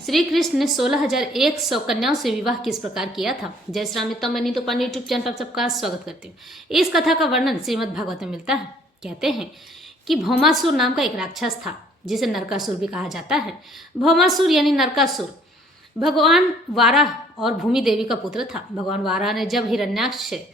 श्री कृष्ण ने 16,100 कन्याओं से विवाह किस प्रकार किया था। जय श्री राम नित्यम मैं नीतू पांडे यूट्यूब चैनल पर सबका स्वागत करती हूँ। इस कथा का वर्णन श्रीमद् भागवत में मिलता है। कहते हैं कि भौमासुर नाम का एक राक्षस था जिसे नरकासुर भी कहा जाता है। भौमासुर यानी नरकासुर भगवान वाराह और भूमि देवी का पुत्र था। भगवान वाराह ने जब हिरण्याक्ष से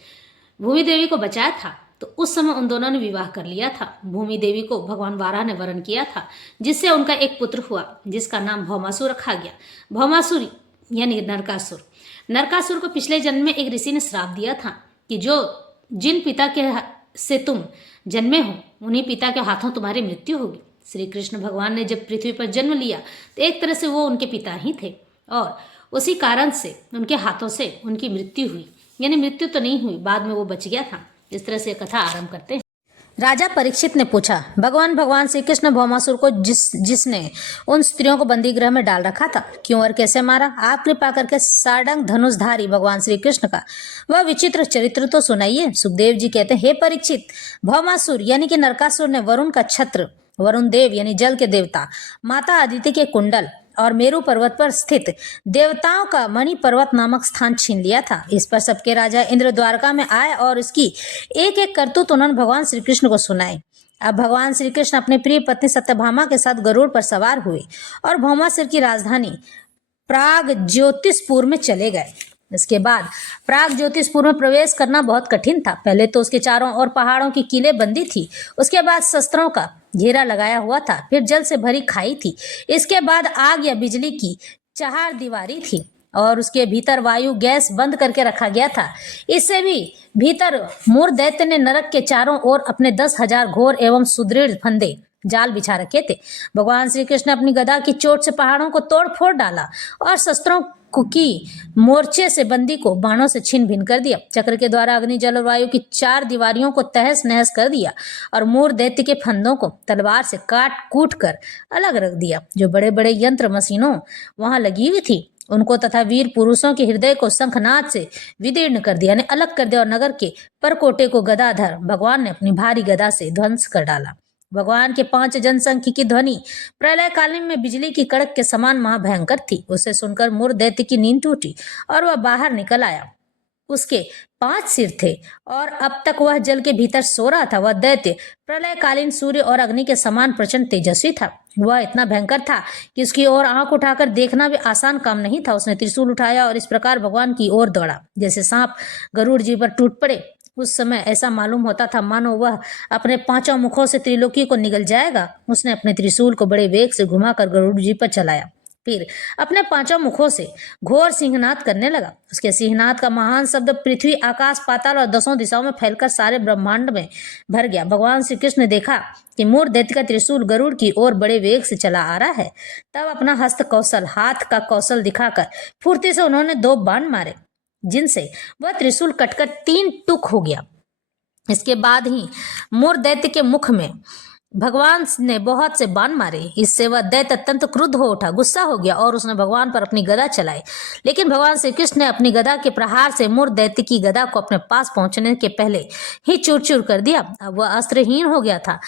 भूमि देवी को बचाया था तो उस समय उन दोनों ने विवाह कर लिया था। भूमि देवी को भगवान वाराह ने वरण किया था जिससे उनका एक पुत्र हुआ जिसका नाम भौमासुर रखा गया। भौमासुर यानी नरकासुर। नरकासुर को पिछले जन्म में एक ऋषि ने श्राप दिया था कि जिन पिता के से तुम जन्मे हो उन्हीं पिता के हाथों तुम्हारी मृत्यु होगी। श्री कृष्ण भगवान ने जब पृथ्वी पर जन्म लिया तो एक तरह से वो उनके पिता ही थे और उसी कारण से उनके हाथों से उनकी मृत्यु हुई। यानी मृत्यु तो नहीं हुई, बाद में वो बच गया था। इस तरह से कथा आरंभ करते हैं। राजा परीक्षित ने पूछा, भगवान श्री कृष्ण भौमासुर को जिसने उन स्त्रियों को बंदी गृह में डाल रखा था क्यों और कैसे मारा? आप कृपा करके सारंग धनुषधारी भगवान श्री कृष्ण का वह विचित्र चरित्र तो सुनाइए। सुखदेव जी कहते हैं, हे परीक्षित, भौमासुर यानी कि नरकासुर ने वरुण का छत्र, वरुण देव यानी जल के देवता, माता अदिति के कुंडल और मेरु पर्वत पर स्थित देवताओं का मणि पर्वत नामक स्थान छीन लिया था। इस पर सबके राजा इंद्र द्वारका में आए और इसकी एक एक करतूत उन्होंने भगवान श्री कृष्ण को सुनाई। अब भगवान श्री कृष्ण अपनी प्रिय पत्नी सत्यभामा के साथ गरुड़ पर सवार हुए और भौमासुर की राजधानी प्राग ज्योतिषपुर में चले गए। इसके बाद प्राग ज्योतिषपुर में प्रवेश करना बहुत कठिन था। पहले तो उसके चारों ओर पहाड़ों की किले बंदी थी, उसके बाद शस्त्रों का घेरा लगाया हुआ था, फिर जल से भरी खाई थी, इसके बाद आग या बिजली की चार दीवारी थी और उसके भीतर वायु गैस बंद करके रखा गया था। इससे भी भीतर मूर दैत्य ने नरक के चारों ओर अपने 10,000 घोर एवं सुदृढ़ फंदे जाल बिछा रखे थे। भगवान श्री कृष्ण अपनी गदा की चोट से पहाड़ों को तोड़ फोड़ डाला और शस्त्रों की मोर्चे से बंदी को बाणों से छीन भिन कर दिया। चक्र के द्वारा अग्नि जल और वायु की 4 दीवारियों को तहस नहस कर दिया और मूर दैत्य के फंदों को तलवार से काट कूट कर अलग रख दिया। जो बड़े बड़े यंत्र मशीनों वहां लगी हुई थी उनको तथा वीर पुरुषों के हृदय को शंखनाद से विदीर्ण कर दिया, यानी अलग कर दिया और नगर के परकोटे को गदाधर भगवान ने अपनी भारी गदा से ध्वंस कर डाला। भगवान के 5 जनसंख्या की ध्वनि प्रलय कालीन में बिजली की कड़क के समान महाभयंकर थी। उसे सुनकर मूर दैत्य की नींद टूटी और वह बाहर निकल आया। उसके 5 सिर थे और अब तक वह जल के भीतर सो रहा था। वह दैत्य प्रलय कालीन सूर्य और अग्नि के समान प्रचंड तेजस्वी था। वह इतना भयंकर था कि उसकी ओर आंख उठाकर देखना भी आसान काम नहीं था। उसने त्रिशूल उठाया और इस प्रकार भगवान की ओर दौड़ा जैसे सांप गरुड़ जी पर टूट पड़े। उस समय ऐसा मालूम होता था मानो वह अपने 5 मुखों से त्रिलोकी को निगल जाएगा। उसने अपने त्रिशूल को बड़े वेग से घुमाकर गरुड़ जी पर चलाया, फिर अपने 5 मुखों से घोर सिंहनाद करने लगा। उसके सिंहनाद का महान शब्द पृथ्वी आकाश पाताल और 10 दिशाओं में फैलकर सारे ब्रह्मांड में भर गया। भगवान श्री कृष्ण ने देखा कि मूर दैत्य का त्रिशूल गरुड़ की ओर बड़े वेग से चला आ रहा है। तब अपना हस्त कौशल, हाथ का कौशल दिखाकर फुर्ती से उन्होंने 2 बाण मारे जिनसे वह त्रिशूल कटकर 3 टुक हो गया। इसके बाद ही मूर दैत्य के मुख में भगवान ने बहुत से बाण मारे। इससे वह दैत्य अत्यंत क्रुद्ध हो उठा, गुस्सा हो गया और उसने भगवान पर अपनी गदा चलाई। लेकिन भगवान श्री कृष्ण ने अपनी गदा के प्रहार से मूर दैत्य की गदा को अपने पास पहुंचने के पहले ही चूर चूर कर दिया। अब वह अस्त्रहीन हो गया था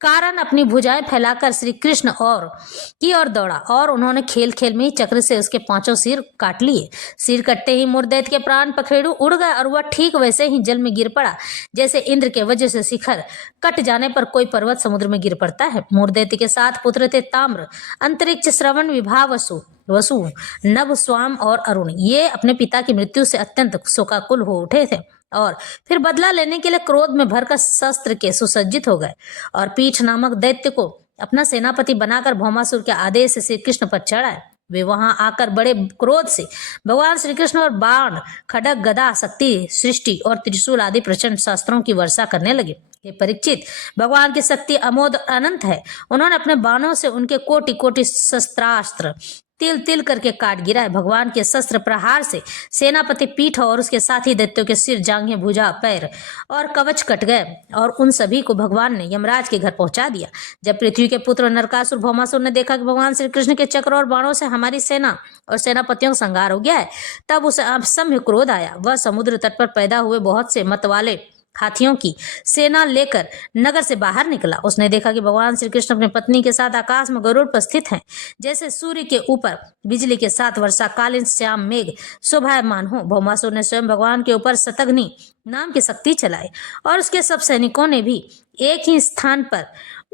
कारण अपनी भुजाएं फैलाकर श्री कृष्ण की ओर दौड़ा और उन्होंने खेल खेल में ही चक्र से उसके 5 सिर काट लिए। सिर कटते ही मूर दैत्य के प्राण पखेरु उड़ गए और वह ठीक वैसे ही जल में गिर पड़ा जैसे इंद्र के वज्र से शिखर कट जाने पर कोई पर्वत समुद्र में गिर पड़ता है। मूर दैत्य के 7 पुत्र थे, ताम्र, अंतरिक्ष, श्रवण, विभा, वसु, नभ, स्वाम और अरुण। ये अपने पिता की मृत्यु से अत्यंत शोकाकुल हो उठे थे और फिर बदला लेने के लिए क्रोध में भरकर शस्त्र के सुसज्जित हो गए और पीठ नामक दैत्य को अपना सेनापति बनाकर भौमासुर के आदेश से श्री कृष्ण पर चढ़ाए। वे वहां आकर बड़े क्रोध से भगवान श्री कृष्ण और बाण, खड्ग, गदा, शक्ति, सृष्टि और त्रिशूल आदि प्रचंड शस्त्रों की वर्षा करने लगे। हे परीक्षित, भगवान की शक्ति अमोद अनंत है। उन्होंने अपने बाणों से उनके कोटि कोटि शस्त्रास्त्र तिल तिल करके काट गिराए। भगवान के शस्त्र प्रहार से सेनापति पीठ और उसके साथी दैत्यों के सिर, जांघें, भुजा, पैर और कवच कट गए और उन सभी को भगवान ने यमराज के घर पहुंचा दिया। जब पृथ्वी के पुत्र नरकासुर भौमासुर ने देखा कि भगवान श्री कृष्ण के चक्र और बाणों से हमारी सेना और सेनापतियों का संहार हो गया है, तब उसे असम्य क्रोध आया। वह समुद्र तट पर पैदा हुए बहुत से मतवाले हाथियों की सेना लेकर नगर से बाहर निकला। उसने देखा कि भगवान श्री कृष्ण अपनी पत्नी के साथ आकाश में गरुड़ पर स्थित हैं, जैसे सूर्य के ऊपर बिजली के साथ वर्षाकालीन श्याम मेघ शोभायमान हो। भौमासुर ने स्वयं भगवान के ऊपर शतघ्नि नाम की शक्ति चलाई और उसके सब सैनिकों ने भी एक ही स्थान पर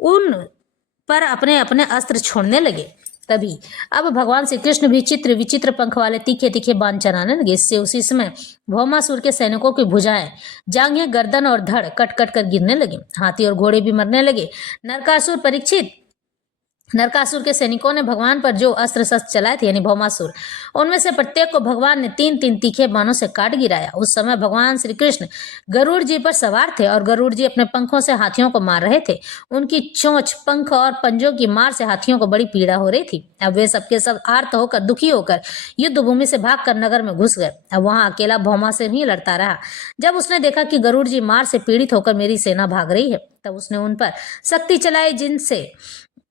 उन पर अपने अपने अस्त्र छोड़ने लगे। तभी अब भगवान श्री कृष्ण भी चित्र विचित्र पंख वाले तीखे तीखे बाण चलाने लगे। इससे उसी समय भौमासुर के सैनिकों की भुजाएं, जांघें, गर्दन और धड़ कट कट कर गिरने लगे। हाथी और घोड़े भी मरने लगे। नरकासुर के सैनिकों ने भगवान पर जो अस्त्र शस्त्र चलाए थे, यानी भौमासुर, उनमें से प्रत्येक को भगवान ने 3-3 तीखे बाणों से काट गिराया। उस समय भगवान श्री कृष्ण गरुड़ जी पर सवार थे और गरुड़ जी अपने पंखों से हाथियों को मार रहे थे। उनकी चोंच, पंख और पंजों की मार से हाथियों को बड़ी पीड़ा हो रही थी। अब वे सबके सब आर्त होकर, दुखी होकर युद्ध भूमि से भागकर नगर में घुस गए। अब वहां अकेला भौमासुर ही लड़ता रहा। जब उसने देखा कि गरुड़ जी मार से पीड़ित होकर मेरी सेना भाग रही है, तब उसने उन पर शक्ति चलाई, जिनसे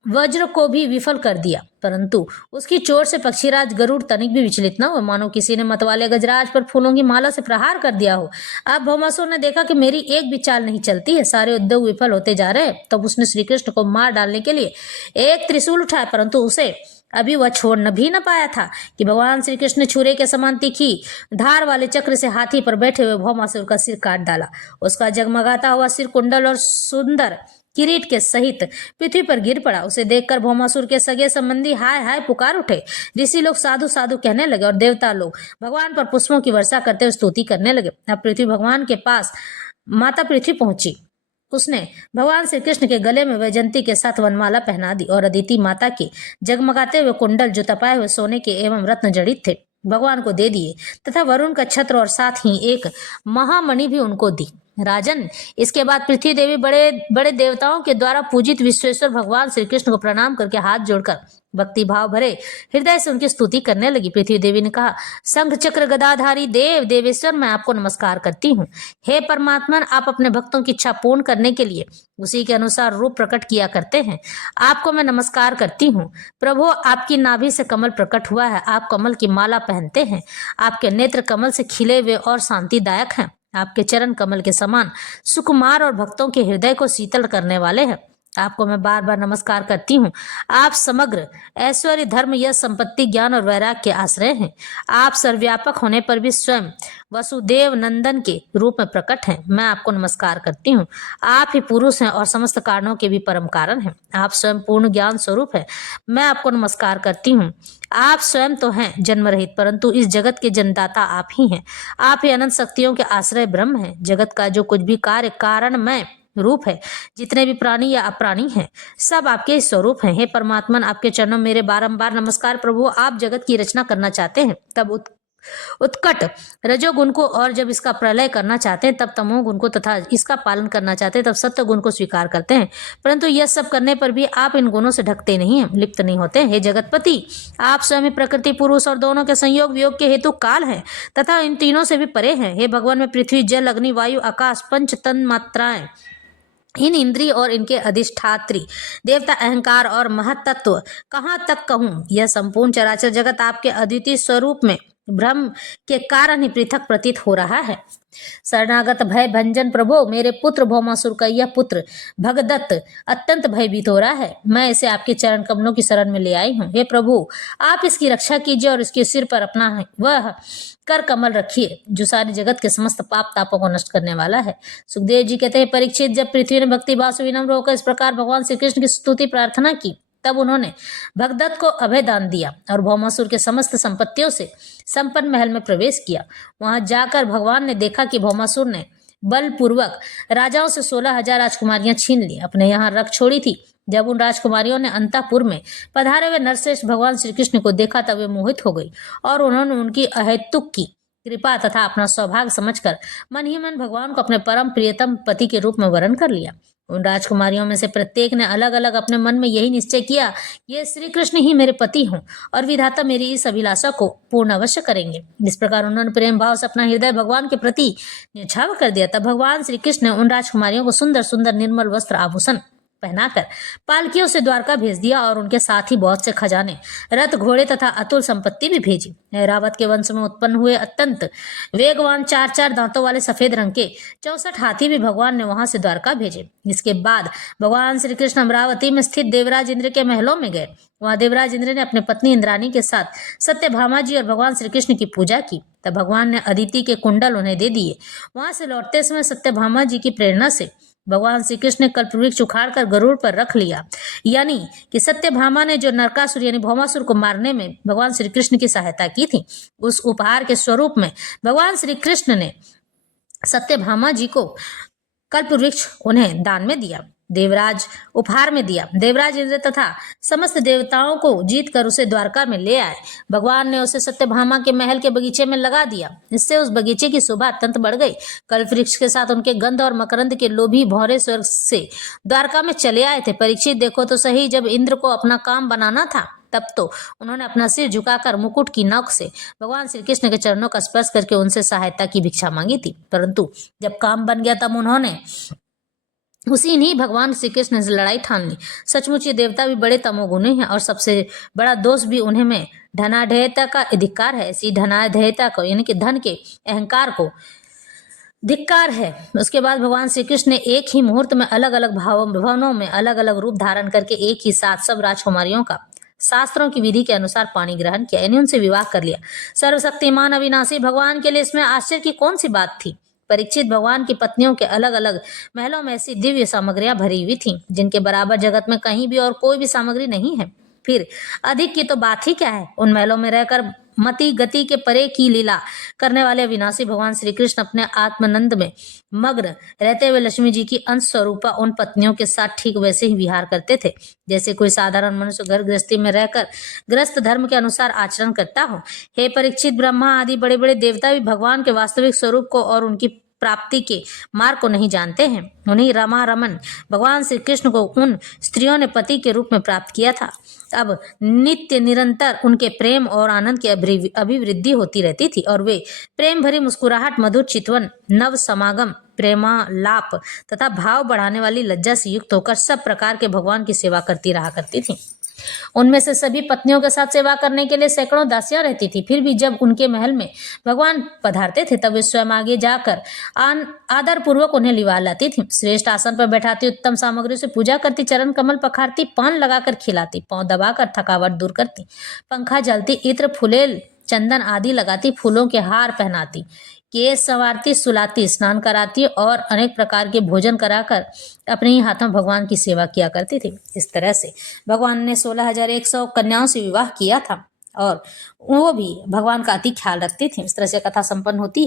वज्र को भी विफल कर दिया। परंतु उसकी चोट से पक्षीराज गरुड़ तनिक भी विचलित न हुए, मानो किसी ने मतवाले गजराज पर फूलों की माला से प्रहार कर दिया हो। अब भौमासुर ने देखा कि मेरी एक भी चाल नहीं चलती है, सारे उद्योग विफल होते जा रहे हैं। तब उसने श्री कृष्ण को मार डालने के लिए एक त्रिशूल उठाया, परंतु उसे अभी वह छोड़ भी न पाया था कि भगवान श्री कृष्ण ने छुरे के समान तीखी धार वाले चक्र से हाथी पर बैठे हुए भौमासुर का सिर काट डाला। उसका जगमगाता हुआ सिर कुंडल और सुंदर किरीट के सहित पृथ्वी पर गिर पड़ा। उसे देखकर भौमासुर के सगे संबंधी हाय हाय पुकार उठे। ऋषि लोग साधु साधु कहने लगे और देवता लोग भगवान पर पुष्पों की वर्षा करते हुए स्तुति करने लगे। अब पृथ्वी भगवान के पास माता पृथ्वी पहुंची। उसने भगवान श्री कृष्ण के गले में वैजंती के साथ वनमाला पहना दी और अदिति माता के जगमगाते हुए कुंडल, जो तपाए हुए सोने के एवं रत्न जड़ित थे, भगवान को दे दिए तथा वरुण का छत्र और साथ ही एक महामणि भी उनको दी। राजन, इसके बाद पृथ्वी देवी बड़े बड़े देवताओं के द्वारा पूजित विश्वेश्वर भगवान श्री कृष्ण को प्रणाम करके हाथ जोड़कर भक्ति भाव भरे हृदय से उनकी स्तुति करने लगी। पृथ्वी देवी ने कहा, शंख चक्र गदाधारी देव देवेश्वर, मैं आपको नमस्कार करती हूँ। हे परमात्मा, आप अपने भक्तों की इच्छा पूर्ण करने के लिए उसी के अनुसार रूप प्रकट किया करते हैं। आपको मैं नमस्कार करती हूँ। प्रभु, आपकी नाभि से कमल प्रकट हुआ है। आप कमल की माला पहनते हैं। आपके नेत्र कमल से खिले हुए और शांतिदायक हैं। आपके चरण कमल के समान सुकुमार और भक्तों के हृदय को शीतल करने वाले हैं। आपको मैं बार बार नमस्कार करती हूँ। आप समग्र ऐश्वर्य, धर्म, यश, संपत्ति, ज्ञान और वैराग्य के आश्रय हैं। आप सर्वव्यापक होने पर भी स्वयं वसुदेव नंदन के रूप में प्रकट हैं। मैं आपको नमस्कार करती हूँ। आप ही पुरुष हैं और समस्त कारणों के भी परम कारण हैं। आप स्वयं पूर्ण ज्ञान स्वरूप है। मैं आपको नमस्कार करती हूँ। आप स्वयं तो हैं जन्म रहित, परंतु इस जगत के जन्मदाता आप ही हैं। आप ही अनंत शक्तियों के आश्रय ब्रह्म हैं। जगत का जो कुछ भी कार्य कारण में रूप है, जितने भी प्राणी या अप्राणी हैं, सब आपके स्वरूप हैं। हे परमात्मा, आपके चरणों में मेरे बारंबार नमस्कार। प्रभु, आप जगत की रचना करना चाहते हैं तब उत्कट रजोगुण को, और जब इसका प्रलय करना चाहते हैं तब तमोगुण को, तथा इसका पालन करना चाहते हैं तब सत्य गुण को स्वीकार करते हैं। परंतु यह सब करने पर भी आप इन गुणों से ढकते नहीं हैं, लिप्त नहीं होते। हे जगतपति, आप स्वयं प्रकृति, पुरुष और दोनों के संयोग वियोग के हेतु काल हैं तथा इन तीनों से भी परे हैं। हे भगवान, में पृथ्वी, जल, अग्नि, वायु, आकाश, पंच तन मात्राएं, इन इंद्रिय और इनके अधिष्ठात्री देवता, अहंकार और महत्त्व कहाँ तक कहूँ। यह संपूर्ण चराचर जगत आपके अद्वितीय स्वरूप में भ्रम के कारण ही पृथक प्रतीत हो रहा है। शरणागत भय भंजन प्रभो, मेरे पुत्र भौमासुर का यह पुत्र भगदत्त अत्यंत भयभीत हो रहा है। मैं इसे आपके चरण कमलों की शरण में ले आई हूँ। हे प्रभु, आप इसकी रक्षा कीजिए और इसके सिर पर अपना वह कर कमल रखिए जो सारे जगत के समस्त पाप तापों को नष्ट करने वाला है। सुखदेव जी कहते हैं, परीक्षित, जब पृथ्वी ने भक्ति भाव से विनम्र होकर इस प्रकार भगवान श्री कृष्ण की स्तुति प्रार्थना की, तब उन्होंने भगदत्त को अभय दान दिया और भौमासुर के समस्त संपत्तियों से संपन्न महल में प्रवेश किया। वहां जाकर भगवान ने देखा कि भौमासुर ने बलपूर्वक राजाओं से 16,000 राजकुमारियां छीन ली, अपने यहाँ रख छोड़ी थी। जब उन राजकुमारियों ने अंतःपुर में पधारे हुए नरश्रेष्ठ भगवान श्री कृष्ण को देखा, तब वे मोहित हो गई और उन्होंने उनकी अहेतुक की कृपा तथा अपना सौभाग्य समझकर मन ही मन भगवान को अपने परम प्रियतम पति के रूप में वरण कर लिया। उन राजकुमारियों में से प्रत्येक ने अलग अलग अपने मन में यही निश्चय किया, ये श्री कृष्ण ही मेरे पति हों और विधाता मेरी इस अभिलाषा को पूर्ण अवश्य करेंगे। इस प्रकार उन्होंने प्रेम भाव से अपना हृदय भगवान के प्रति न्यौछावर कर दिया। तब भगवान श्री कृष्ण ने उन राजकुमारियों को सुंदर सुंदर निर्मल वस्त्र, आभूषण पहनाकर पालकियों से द्वारका भेज दिया और उनके साथ ही बहुत से खजाने, रथ, घोड़े तथा अतुल संपत्ति भी भेजी। ऐरावत के वंश में उत्पन्न हुए अत्यंत वेगवान 4-4 दांतों वाले सफेद रंग के 64 हाथी भी भगवान ने वहां से द्वारका भेजे। इसके बाद भगवान श्री कृष्ण अमरावती में स्थित देवराज इंद्र के महलों में गए। वहां देवराज इंद्र ने अपने पत्नी इंद्राणी के साथ सत्यभामा जी और भगवान श्री कृष्ण की पूजा की। तब भगवान ने अदिति के कुंडल उन्हें दे दिए। वहां से लौटते समय सत्यभामा जी की प्रेरणा से भगवान श्री कृष्ण ने कल्पवृक्ष उखाड़कर गरुड़ पर रख लिया। यानी कि सत्यभामा ने जो नरकासुर यानी भौमासुर को मारने में भगवान श्री कृष्ण की सहायता की थी, उस उपहार के स्वरूप में भगवान श्री कृष्ण ने सत्यभामा जी को कल्पवृक्ष उन्हें दान में दिया, देवराज उपहार में दिया। देवराज इंद्र तथा समस्त देवताओं को जीत कर उसे द्वारका में ले आए। भगवान ने उसे सत्यभामा के महल के बगीचे में लगा दिया। इससे उस बगीचे की शोभा अत्यंत बढ़ गई। कल्पवृक्ष के साथ उनके गंध और मकरंद के लोभी भौरे स्वर्ग से द्वारका में चले आए थे। परीक्षित, देखो तो सही, जब इंद्र को अपना काम बनाना था तब तो उन्होंने अपना सिर झुकाकर मुकुट की नोक से भगवान श्री कृष्ण के चरणों का स्पर्श करके उनसे सहायता की भिक्षा मांगी थी। परंतु जब काम बन गया तब उन्होंने उसी नहीं भगवान श्री कृष्ण से लड़ाई ठान ली। सचमुच ये देवता भी बड़े तमोगुणी हैं और सबसे बड़ा दोष भी उन्हें में धनाढ्यता का अधिकार है। इसी धनाढ्यता को यानी कि धन के अहंकार को धिक्कार है। उसके बाद भगवान श्री कृष्ण ने एक ही मुहूर्त में अलग अलग भवनों में अलग अलग रूप धारण करके एक ही साथ सब राजकुमारियों का शास्त्रों की विधि के अनुसार पाणी ग्रहण किया, यानी उनसे विवाह कर लिया। सर्वशक्तिमान अविनाशी भगवान के लिए इसमें आश्चर्य की कौन सी बात थी। परीक्षित, भगवान की पत्नियों के अलग अलग महलों में ऐसी दिव्य सामग्रियां भरी हुई थीं जिनके बराबर जगत में कहीं भी और कोई भी सामग्री नहीं है। फिर अधिक की तो बात ही क्या है। उन महलों में रहकर मति गति के परे की लीला करने वाले अविनाशी भगवान श्री कृष्ण अपने आत्मानंद में मग्न रहते हुए लक्ष्मी जी की अंश स्वरूपा उन पत्नियों के साथ ठीक वैसे ही विहार करते थे जैसे कोई साधारण मनुष्य घर गृहस्थी में रहकर गृहस्थ धर्म के अनुसार आचरण करता हो। हे परीक्षित, ब्रह्मा आदि बड़े बड़े देवता भी भगवान के वास्तविक स्वरूप को और उनकी प्राप्ति के मार्ग को नहीं जानते हैं। उन्हीं रमा रमन भगवान श्री कृष्ण को उन स्त्रियों ने पति के रूप में प्राप्त किया था। अब नित्य निरंतर उनके प्रेम और आनंद की अभिवृद्धि होती रहती थी और वे प्रेम भरी मुस्कुराहट, मधुर चितवन, नव समागम, प्रेमालाप तथा भाव बढ़ाने वाली लज्जा से युक्त होकर सब प्रकार के भगवान की सेवा करती रहा करती थी। उनमें से सभी पत्नियों के साथ सेवा करने के लिए सैकड़ों दासियां रहती थी। फिर भी जब उनके महल में भगवान पधारते थे तब वे स्वयं आगे जाकर आदर पूर्वक उन्हें लिवा लाती थी। श्रेष्ठ आसन पर बैठाती, उत्तम सामग्री से पूजा करती, चरण कमल पखारती, पान लगाकर खिलाती, पांव दबाकर थकावट दूर करती, पंखा जलती, इत्र, फुलेल, चंदन आदि लगाती, फूलों के हार पहनाती, केस संवारती, सुलाती, स्नान कराती और अनेक प्रकार के भोजन कराकर अपने ही हाथों भगवान की सेवा किया करती थी। इस तरह से भगवान ने 16,100 कन्याओं से विवाह किया था और वो भी भगवान का अति ख्याल रखती थी। इस तरह से कथा संपन्न होती है।